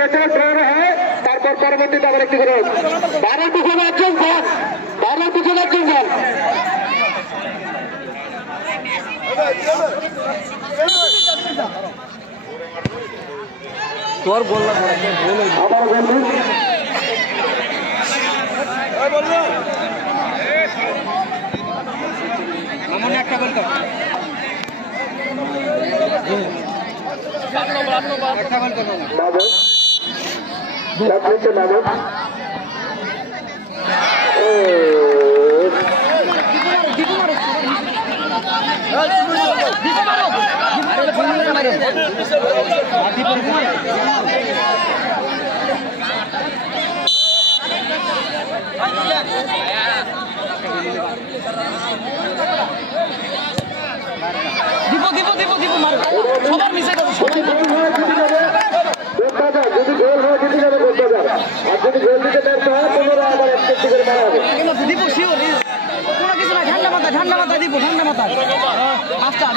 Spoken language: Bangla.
নিয়েছে ড্র হয় তারপর পরবর্তীতে আবার একটি করে বারের পিছনে একজন যান, বারের পিছনে একজন যান। তোর বললাম আবার বলুন একটা বলতো বাবু চাকরিতে বাবু সবার মিশে যদি গোল হয় জিতে যাবে বলতে যাবে, আর যদি গোল দিতে ব্যর্থ হয় পুনরায় আবার একটি করে মারা হবে। দিব শিওর কোনো কিছু না, ঠান্ডা মাথা দিব, ঠান্ডা মাথা আচ্ছা